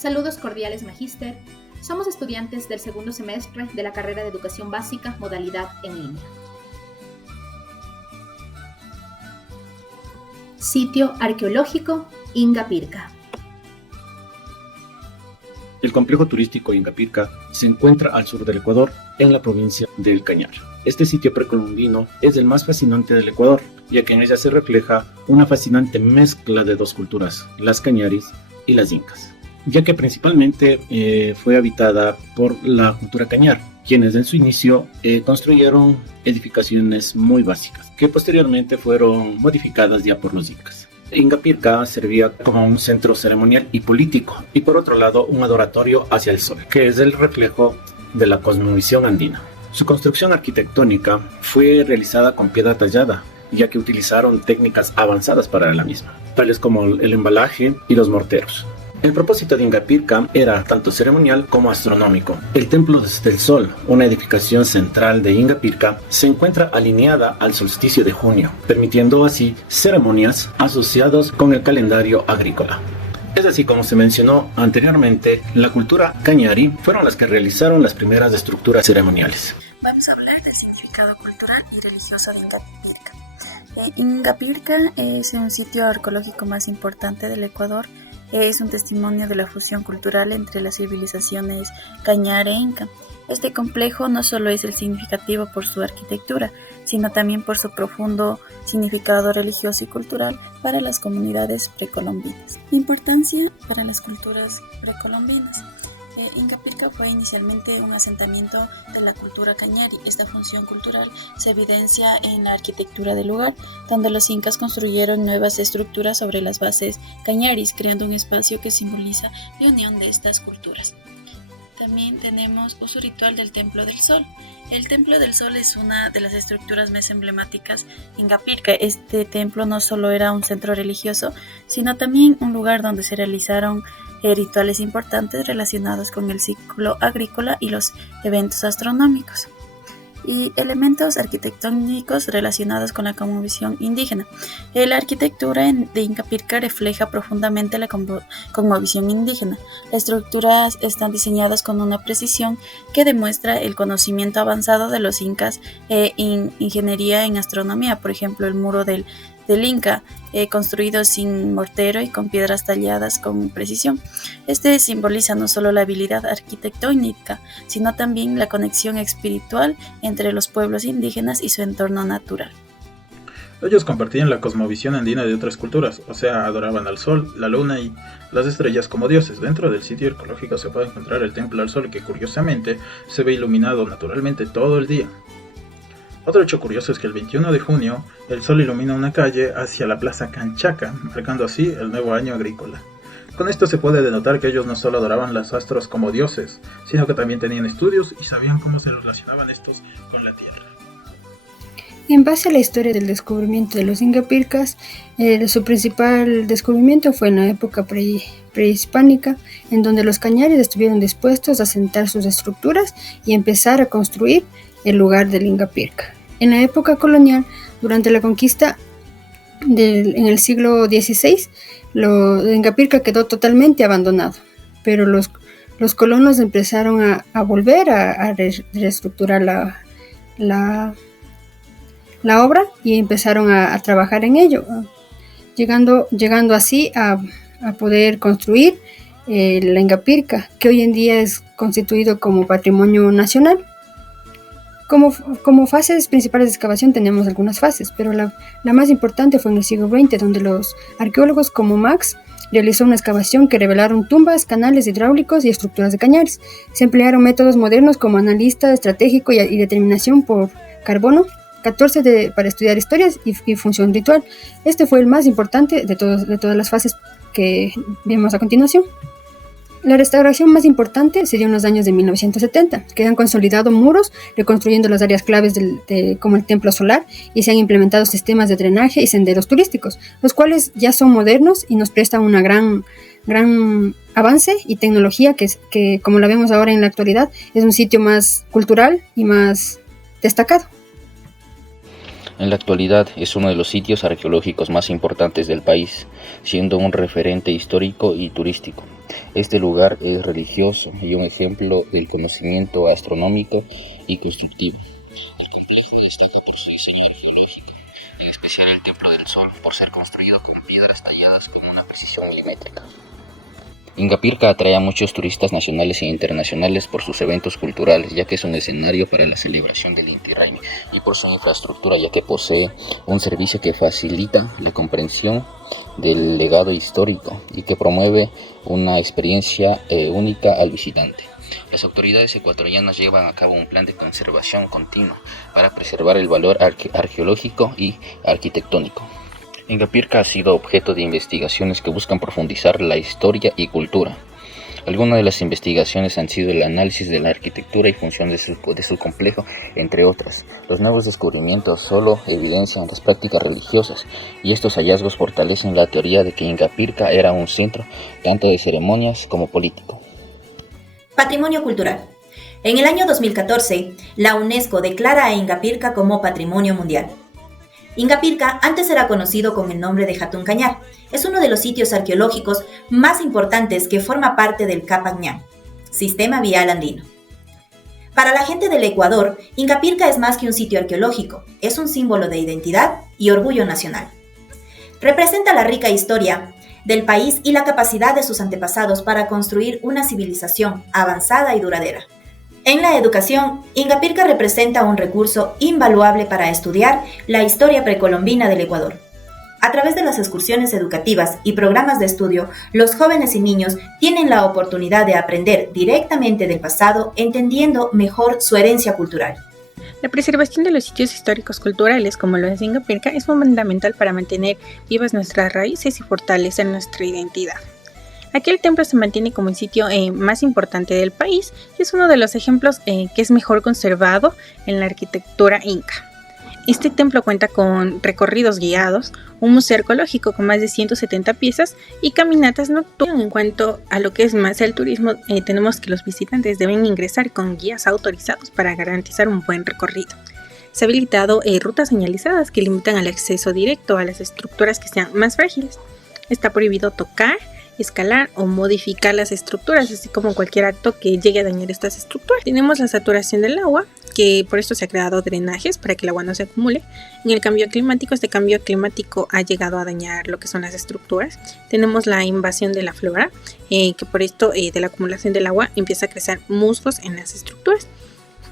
Saludos cordiales, Magíster. Somos estudiantes del segundo semestre de la carrera de Educación Básica, modalidad en línea. Sitio arqueológico Ingapirca. El complejo turístico Ingapirca se encuentra al sur del Ecuador, en la provincia del Cañar. Este sitio precolombino es el más fascinante del Ecuador, ya que en ella se refleja una fascinante mezcla de dos culturas, las cañaris y las incas, ya que principalmente fue habitada por la cultura cañar, quienes en su inicio construyeron edificaciones muy básicas, que posteriormente fueron modificadas ya por los incas. Ingapirca servía como un centro ceremonial y político, y por otro lado un adoratorio hacia el sol, que es el reflejo de la cosmovisión andina. Su construcción arquitectónica fue realizada con piedra tallada, ya que utilizaron técnicas avanzadas para la misma, tales como el embalaje y los morteros. El propósito de Ingapirca era tanto ceremonial como astronómico. El Templo del Sol, una edificación central de Ingapirca, se encuentra alineada al solsticio de junio, permitiendo así ceremonias asociadas con el calendario agrícola. Es así como se mencionó anteriormente, la cultura cañari fueron las que realizaron las primeras estructuras ceremoniales. Vamos a hablar del significado cultural y religioso de Ingapirca. Ingapirca es un sitio arqueológico más importante del Ecuador. Es un testimonio de la fusión cultural entre las civilizaciones cañar e inca. Este complejo no solo es el significativo por su arquitectura, sino también por su profundo significado religioso y cultural para las comunidades precolombinas. Importancia para las culturas precolombinas. Ingapirca fue inicialmente un asentamiento de la cultura cañari. Esta función cultural se evidencia en la arquitectura del lugar, donde los incas construyeron nuevas estructuras sobre las bases cañaris, creando un espacio que simboliza la unión de estas culturas. También tenemos uso ritual del Templo del Sol. El Templo del Sol es una de las estructuras más emblemáticas en Ingapirca. Este templo no solo era un centro religioso, sino también un lugar donde se realizaron rituales importantes relacionados con el ciclo agrícola y los eventos astronómicos. Y elementos arquitectónicos relacionados con la cosmovisión indígena. La arquitectura de Ingapirca refleja profundamente la cosmovisión indígena. Las estructuras están diseñadas con una precisión que demuestra el conocimiento avanzado de los incas en ingeniería en astronomía. Por ejemplo, el muro del Inca, construido sin mortero y con piedras talladas con precisión. Este simboliza no solo la habilidad arquitectónica, sino también la conexión espiritual entre los pueblos indígenas y su entorno natural. Ellos compartían la cosmovisión andina de otras culturas, o sea, adoraban al sol, la luna y las estrellas como dioses. Dentro del sitio arqueológico se puede encontrar el Templo al Sol, que curiosamente se ve iluminado naturalmente todo el día. Otro hecho curioso es que el 21 de junio el sol ilumina una calle hacia la Plaza Canchaca, marcando así el nuevo año agrícola. Con esto se puede denotar que ellos no solo adoraban los astros como dioses, sino que también tenían estudios y sabían cómo se relacionaban estos con la tierra. En base a la historia del descubrimiento de los Ingapircas, su principal descubrimiento fue en la época prehispánica, en donde los cañares estuvieron dispuestos a asentar sus estructuras y empezar a construir el lugar del Ingapirca. En la época colonial, durante la conquista en el siglo XVI, Ingapirca quedó totalmente abandonado, pero los colonos empezaron a volver a reestructurar la obra y empezaron a trabajar en ello, llegando así a poder construir la Ingapirca, que hoy en día es constituido como patrimonio nacional. Como fases principales de excavación tenemos algunas fases, pero la más importante fue en el siglo XX, donde los arqueólogos como Max realizó una excavación que revelaron tumbas, canales hidráulicos y estructuras de cañares. Se emplearon métodos modernos como analista estratégico y determinación por carbono 14 para estudiar historias y función ritual. Este fue el más importante de todas las fases que vemos a continuación. La restauración más importante se dio en los años de 1970, que han consolidado muros, reconstruyendo las áreas claves como el templo solar, y se han implementado sistemas de drenaje y senderos turísticos, los cuales ya son modernos y nos prestan una gran avance y tecnología que, como la vemos ahora en la actualidad, es un sitio más cultural y más destacado. En la actualidad es uno de los sitios arqueológicos más importantes del país, siendo un referente histórico y turístico. Este lugar es religioso y un ejemplo del conocimiento astronómico y constructivo. El complejo destaca por su diseño arqueológico, en especial el Templo del Sol, por ser construido con piedras talladas con una precisión milimétrica. Ingapirca atrae a muchos turistas nacionales e internacionales por sus eventos culturales, ya que es un escenario para la celebración del Inti Raymi, y por su infraestructura, ya que posee un servicio que facilita la comprensión del legado histórico y que promueve una experiencia única al visitante. Las autoridades ecuatorianas llevan a cabo un plan de conservación continua para preservar el valor arqueológico y arquitectónico. Ingapirca ha sido objeto de investigaciones que buscan profundizar la historia y cultura. Algunas de las investigaciones han sido el análisis de la arquitectura y función de su complejo, entre otras. Los nuevos descubrimientos solo evidencian las prácticas religiosas, y estos hallazgos fortalecen la teoría de que Ingapirca era un centro tanto de ceremonias como político. Patrimonio cultural. En el año 2014, la UNESCO declara a Ingapirca como Patrimonio Mundial. Ingapirca antes era conocido con el nombre de Hatun Cañar. Es uno de los sitios arqueológicos más importantes que forma parte del Capac Ñan, Sistema Vial Andino. Para la gente del Ecuador, Ingapirca es más que un sitio arqueológico, es un símbolo de identidad y orgullo nacional. Representa la rica historia del país y la capacidad de sus antepasados para construir una civilización avanzada y duradera. En la educación, Ingapirca representa un recurso invaluable para estudiar la historia precolombina del Ecuador. A través de las excursiones educativas y programas de estudio, los jóvenes y niños tienen la oportunidad de aprender directamente del pasado, entendiendo mejor su herencia cultural. La preservación de los sitios históricos culturales, como lo es Ingapirca, es fundamental para mantener vivas nuestras raíces y fortalecer nuestra identidad. Aquí el templo se mantiene como el sitio más importante del país y es uno de los ejemplos que es mejor conservado en la arquitectura inca. Este templo cuenta con recorridos guiados, un museo arqueológico con más de 170 piezas y caminatas nocturnas. En cuanto a lo que es más el turismo, tenemos que los visitantes deben ingresar con guías autorizados para garantizar un buen recorrido. Se ha habilitado rutas señalizadas que limitan el acceso directo a las estructuras que sean más frágiles. Está prohibido tocar, escalar o modificar las estructuras, así como cualquier acto que llegue a dañar estas estructuras. Tenemos la saturación del agua, que por esto se ha creado drenajes para que el agua no se acumule. En el cambio climático, este cambio climático ha llegado a dañar lo que son las estructuras. Tenemos la invasión de la flora, que por esto de la acumulación del agua empieza a crecer musgos en las estructuras.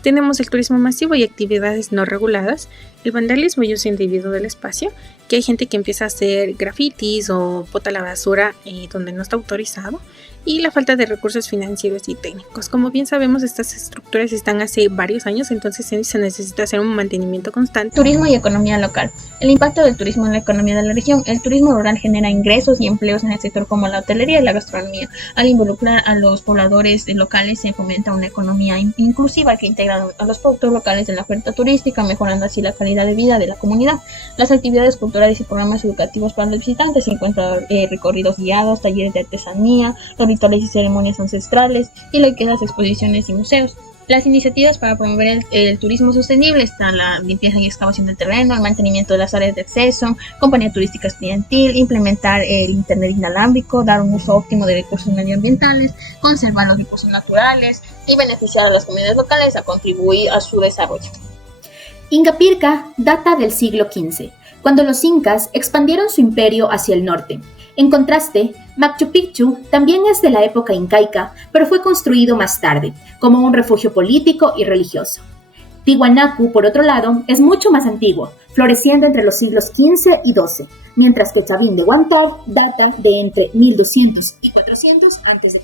Tenemos el turismo masivo y actividades no reguladas, el vandalismo y uso individuo del espacio, que hay gente que empieza a hacer grafitis o bota la basura donde no está autorizado, y la falta de recursos financieros y técnicos. Como bien sabemos, estas estructuras están hace varios años, entonces se necesita hacer un mantenimiento constante. Turismo y economía local. El impacto del turismo en la economía de la región. El turismo rural genera ingresos y empleos en el sector como la hotelería y la gastronomía. Al involucrar a los pobladores locales se fomenta una economía inclusiva que integra a los productos locales en la oferta turística, mejorando así la calidad de vida de la comunidad. Las actividades culturales y programas educativos para los visitantes se encuentran recorridos guiados, talleres de artesanía, rituales y ceremonias ancestrales y riquezas, exposiciones y museos. Las iniciativas para promover el turismo sostenible están la limpieza y excavación del terreno, el mantenimiento de las áreas de acceso, compañía turística estudiantil, implementar el internet inalámbrico, dar un uso óptimo de recursos medioambientales, conservar los recursos naturales y beneficiar a las comunidades locales a contribuir a su desarrollo. Ingapirca data del siglo XV, cuando los incas expandieron su imperio hacia el norte. En contraste, Machu Picchu también es de la época incaica, pero fue construido más tarde, como un refugio político y religioso. Tiwanaku, por otro lado, es mucho más antiguo, floreciendo entre los siglos XV y XII, mientras que Chavín de Huántar data de entre 1200 y 400 a.C.,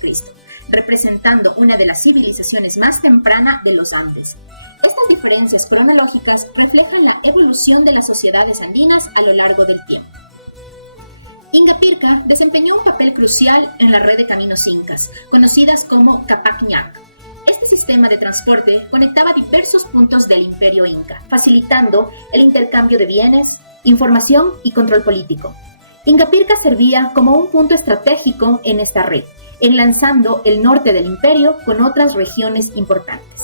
representando una de las civilizaciones más tempranas de los Andes. Estas diferencias cronológicas reflejan la evolución de las sociedades andinas a lo largo del tiempo. Ingapirca desempeñó un papel crucial en la red de caminos incas, conocidas como Capac Ñan. Este sistema de transporte conectaba diversos puntos del imperio inca, facilitando el intercambio de bienes, información y control político. Ingapirca servía como un punto estratégico en esta red, enlazando el norte del imperio con otras regiones importantes.